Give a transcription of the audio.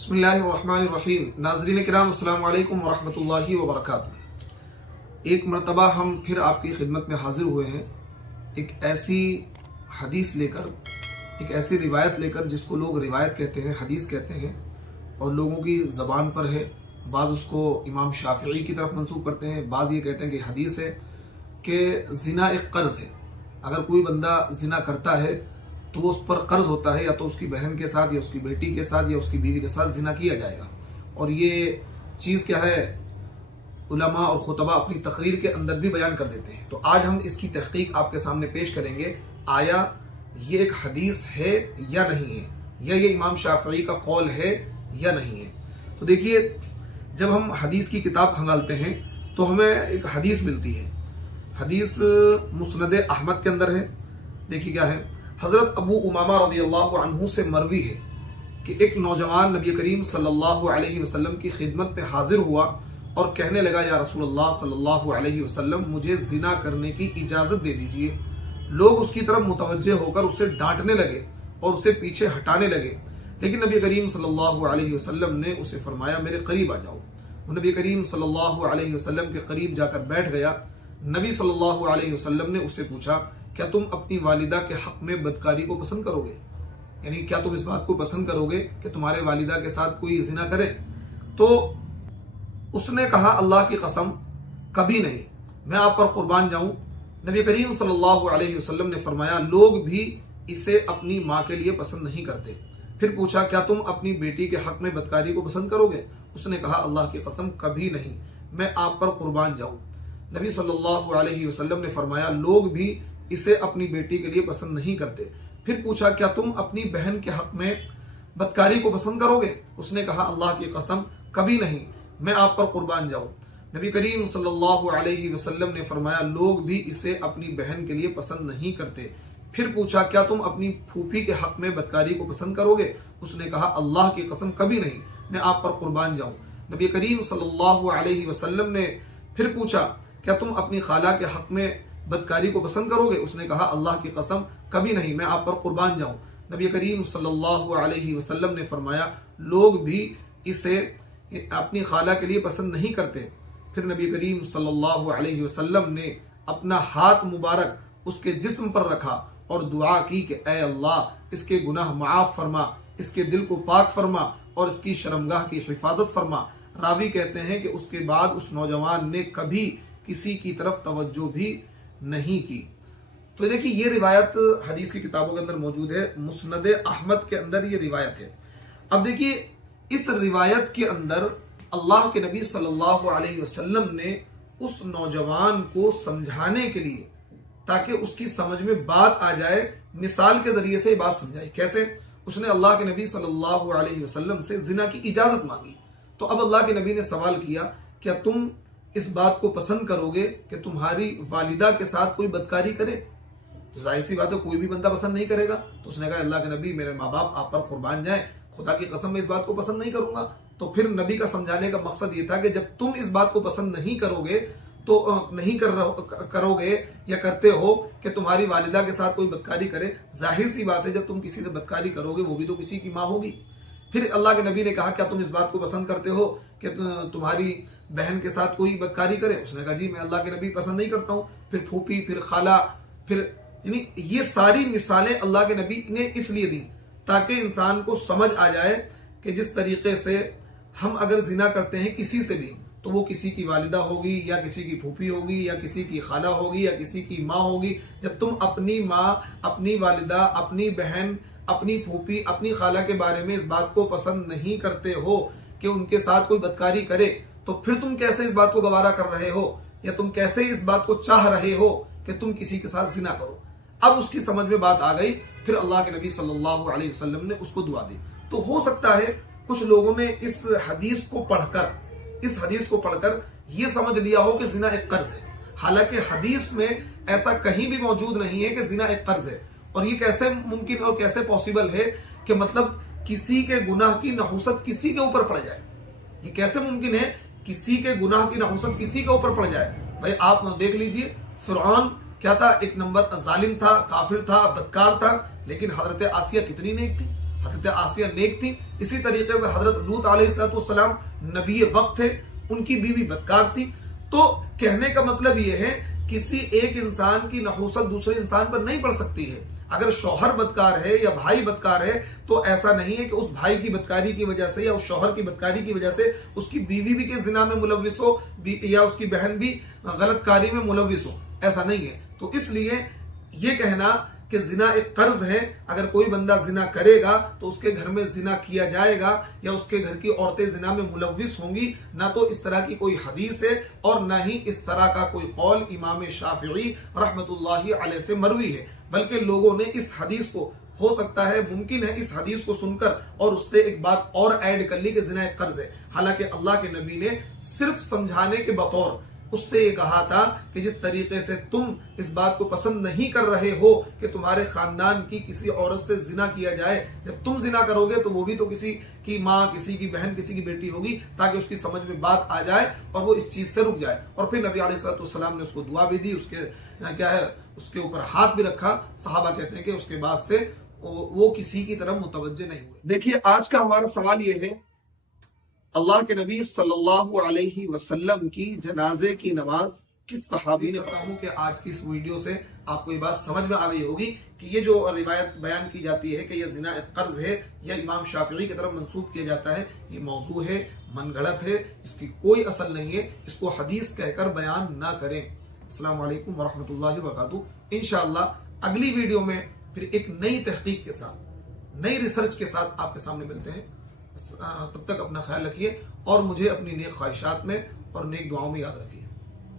بسم اللہ الرحمن الرحیم۔ ناظرین کرام السلام علیکم ورحمۃ اللہ وبرکاتہ۔ ایک مرتبہ ہم پھر آپ کی خدمت میں حاضر ہوئے ہیں ایک ایسی حدیث لے کر، ایک ایسی روایت لے کر جس کو لوگ روایت کہتے ہیں، حدیث کہتے ہیں اور لوگوں کی زبان پر ہے۔ بعض اس کو امام شافعی کی طرف منسوب کرتے ہیں، بعض یہ کہتے ہیں کہ حدیث ہے کہ زنا ایک قرض ہے۔ اگر کوئی بندہ زنا کرتا ہے تو وہ اس پر قرض ہوتا ہے، یا تو اس کی بہن کے ساتھ یا اس کی بیٹی کے ساتھ یا اس کی بیوی کے ساتھ زنا کیا جائے گا۔ اور یہ چیز کیا ہے، علماء اور خطبہ اپنی تقریر کے اندر بھی بیان کر دیتے ہیں۔ تو آج ہم اس کی تحقیق آپ کے سامنے پیش کریں گے، آیا یہ ایک حدیث ہے یا نہیں ہے، یا یہ امام شافعی کا قول ہے یا نہیں ہے۔ تو دیکھیے، جب ہم حدیث کی کتاب کھنگالتے ہیں تو ہمیں ایک حدیث ملتی ہے۔ حدیث مسند احمد کے اندر ہے۔ دیکھیے کیا ہے، حضرت ابو امامہ رضی اللہ عنہ سے مروی ہے کہ ایک نوجوان نبی کریم صلی اللہ علیہ وسلم کی خدمت میں حاضر ہوا اور کہنے لگا، یا رسول اللہ صلی اللہ علیہ وسلم، مجھے زنا کرنے کی اجازت دے دیجئے۔ لوگ اس کی طرف متوجہ ہو کر اسے ڈانٹنے لگے اور اسے پیچھے ہٹانے لگے، لیکن نبی کریم صلی اللہ علیہ وسلم نے اسے فرمایا، میرے قریب آ جاؤ۔ وہ نبی کریم صلی اللہ علیہ وسلم کے قریب جا کر بیٹھ گیا۔ نبی صلی اللہ علیہ وسلم نے اس سے پوچھا، کیا تم اپنی والدہ کے حق میں بدکاری کو پسند کرو گے؟ یعنی کیا تم اس بات کو پسند کرو گے کہ تمہارے والدہ کے ساتھ کوئی زنا کرے؟ تو اس نے کہا، اللہ کی قسم کبھی نہیں، میں آپ پر قربان جاؤں۔ نبی کریم صلی اللہ علیہ وسلم نے فرمایا، لوگ بھی اسے اپنی ماں کے لیے پسند نہیں کرتے۔ پھر پوچھا، کیا تم اپنی بیٹی کے حق میں بدکاری کو پسند کرو گے؟ اس نے کہا، اللہ کی قسم کبھی نہیں، میں آپ پر قربان جاؤں۔ نبی صلی اللہ علیہ وسلم نے فرمایا، لوگ بھی اسے اپنی بیٹی کے لیے پسند نہیں کرتے۔ پھر پوچھا، کیا تم اپنی بہن کے حق میں بدکاری کو پسند کرو گے؟ اس نے کہا، اللہ کی قسم کبھی نہیں، میں آپ پر قربان جاؤں۔ نبی کریم صلی اللہ علیہ وسلم نے فرمایا، لوگ بھی اسے اپنی بہن کے لیے پسند نہیں کرتے۔ پھر پوچھا، کیا تم اپنی پھوپھی کے حق میں بدکاری کو پسند کرو گے؟ اس نے کہا، اللہ کی قسم کبھی نہیں، میں آپ پر قربان جاؤں۔ نبی کریم صلی اللہ علیہ وسلم نے پھر پوچھا، کیا تم اپنی خالہ کے حق میں بدکاری کو پسند کرو گے؟ اس نے کہا، اللہ کی قسم کبھی نہیں، میں آپ پر قربان جاؤں۔ نبی کریم صلی اللہ علیہ وسلم نے فرمایا، لوگ بھی اسے اپنی خالہ کے لیے پسند نہیں کرتے۔ پھر نبی کریم صلی اللہ علیہ وسلم نے اپنا ہاتھ مبارک اس کے جسم پر رکھا اور دعا کی کہ اے اللہ، اس کے گناہ معاف فرما، اس کے دل کو پاک فرما اور اس کی شرمگاہ کی حفاظت فرما۔ راوی کہتے ہیں کہ اس کے بعد اس نوجوان نے کبھی کسی کی طرف توجہ بھی نہیں کی۔ تو دیکھیے، یہ روایت حدیث کی کتابوں کے اندر موجود ہے، مسند احمد کے اندر یہ روایت ہے۔ اب دیکھیے، اس روایت کے اندر اللہ کے نبی صلی اللہ علیہ وسلم نے اس نوجوان کو سمجھانے کے لیے، تاکہ اس کی سمجھ میں بات آ جائے، مثال کے ذریعے سے بات سمجھائی۔ کیسے؟ اس نے اللہ کے نبی صلی اللہ علیہ وسلم سے زنا کی اجازت مانگی۔ تو اب اللہ کے نبی نے سوال کیا، کیا تم اس بات کو پسند کرو گے کہ تمہاری والدہ کے ساتھ کوئی بدکاری کرے؟ تو ظاہر سی بات ہے، کوئی بھی بندہ پسند نہیں کرے گا۔ تو اس نے کہا، اللہ کے نبی، میرے ماں باپ آپ پر قربان جائیں، خدا کی قسم میں اس بات کو پسند نہیں کروں گا۔ تو پھر نبی کا سمجھانے کا مقصد یہ تھا کہ جب تم اس بات کو پسند نہیں کرو گے تو نہیں کرو گے یا کرتے ہو کہ تمہاری والدہ کے ساتھ کوئی بدکاری کرے، ظاہر سی بات ہے جب تم کسی سے بدکاری کرو گے وہ بھی تو کسی کی ماں ہوگی۔ پھر اللہ کے نبی نے کہا، کیا تم اس بات کو پسند کرتے ہو کہ تمہاری بہن کے ساتھ کوئی بدکاری کرے؟ اس نے کہا، جی میں اللہ کے نبی پسند نہیں کرتا ہوں۔ پھر پھوپھی، پھر خالہ، پھر یعنی یہ ساری مثالیں اللہ کے نبی نے اس لیے دی تاکہ انسان کو سمجھ آ جائے کہ جس طریقے سے ہم اگر زنا کرتے ہیں کسی سے بھی، تو وہ کسی کی والدہ ہوگی یا کسی کی پھوپھی ہوگی یا کسی کی خالہ ہوگی یا کسی کی ماں ہوگی۔ جب تم اپنی ماں، اپنی والدہ، اپنی بہن، اپنی پھوپھی، اپنی خالہ کے بارے میں اس بات کو پسند نہیں کرتے ہو کہ ان کے ساتھ کوئی بدکاری کرے، تو پھر تم کیسے اس بات کو گوارا کر رہے ہو، یا تم کیسے اس بات کو چاہ رہے ہو کہ تم کسی کے ساتھ زنا کرو؟ اب اس کی سمجھ میں بات آ گئی۔ پھر اللہ کے نبی صلی اللہ علیہ وسلم نے اس کو دعا دی۔ تو ہو سکتا ہے کچھ لوگوں نے اس حدیث کو پڑھ کر یہ سمجھ لیا ہو کہ زنا ایک قرض ہے، حالانکہ حدیث میں ایسا کہیں بھی موجود نہیں ہے کہ زنا ایک قرض ہے۔ اور یہ کیسے ممکن اور کیسے پاسبل ہے کہ مطلب کسی کے گناہ کی نحوست کسی کے اوپر پڑ جائے؟ یہ کیسے ممکن ہے کسی کے گناہ کی نحوست کسی کے اوپر پڑ جائے؟ بھائی آپ دیکھ لیجئے، فرعون کیا تھا؟ ایک نمبر ظالم تھا، کافر تھا، بدکار تھا، لیکن حضرت آسیہ کتنی نیک تھی۔ حضرت آسیہ نیک تھی، اسی طریقے سے حضرت لوط علیہ السلام نبی وقت تھے، ان کی بیوی بدکار تھی۔ تو کہنے کا مطلب یہ ہے کسی ایک انسان کی نحوست دوسرے انسان پر نہیں پڑ سکتی ہے۔ اگر شوہر بدکار ہے یا بھائی بدکار ہے تو ایسا نہیں ہے کہ اس بھائی کی بدکاری کی وجہ سے یا اس شوہر کی بدکاری کی وجہ سے اس کی بیوی بھی کے زنا میں ملوث ہو یا اس کی بہن بھی غلط کاری میں ملوث ہو، ایسا نہیں ہے۔ تو اس لیے یہ کہنا کہ زنا ایک قرض ہے، اگر کوئی بندہ زنا کرے گا تو اس کے گھر میں زنا کیا جائے گا یا اس کے گھر کی عورتیں زنا میں ملوث ہوں گی، نہ تو اس طرح کی کوئی حدیث ہے اور نہ ہی اس طرح کا کوئی قول امام شافعی رحمۃ اللہ علیہ سے مروی ہے، بلکہ لوگوں نے اس حدیث کو، ہو سکتا ہے ممکن ہے اس حدیث کو سن کر اور اس سے ایک بات اور ایڈ کر لی کہ زنا ایک قرض ہے، حالانکہ اللہ کے نبی نے صرف سمجھانے کے بطور اس سے یہ کہا تھا کہ جس طریقے سے تم اس بات کو پسند نہیں کر رہے ہو کہ تمہارے خاندان کی کسی عورت سے زنا کیا جائے، جب تم زنا کرو گے تو وہ بھی تو کسی کی ماں، کسی کی بہن، کسی کی بیٹی ہوگی، تاکہ اس کی سمجھ میں بات آ جائے اور وہ اس چیز سے رک جائے۔ اور پھر نبی علیہ السلام نے اس کو دعا بھی دی، اس کے اوپر ہاتھ بھی رکھا۔ صحابہ کہتے ہیں کہ اس کے بعد سے وہ کسی کی طرف متوجہ نہیں ہوئے۔ دیکھیے آج کا ہمارا سوال یہ ہے، اللہ کے نبی صلی اللہ علیہ وسلم کی جنازے کی نماز کس صحابی نے پڑھا؟ ہوں کہ آج کی اس ویڈیو سے آپ کو یہ بات سمجھ میں آ گئی ہوگی کہ یہ جو روایت بیان کی جاتی ہے کہ یہ زنا ایک قرض ہے یا امام شافعی کی طرف منسوب کیا جاتا ہے، یہ موضوع ہے، من گھڑت ہے، اس کی کوئی اصل نہیں ہے، اس کو حدیث کہہ کر بیان نہ کریں۔ السلام علیکم ورحمۃ اللہ وبرکاتہ۔ انشاءاللہ اگلی ویڈیو میں پھر ایک نئی تحقیق کے ساتھ، نئی ریسرچ کے ساتھ آپ کے سامنے ملتے ہیں۔ تب تک اپنا خیال رکھیے اور مجھے اپنی نیک خواہشات میں اور نیک دعاؤں میں یاد رکھیے۔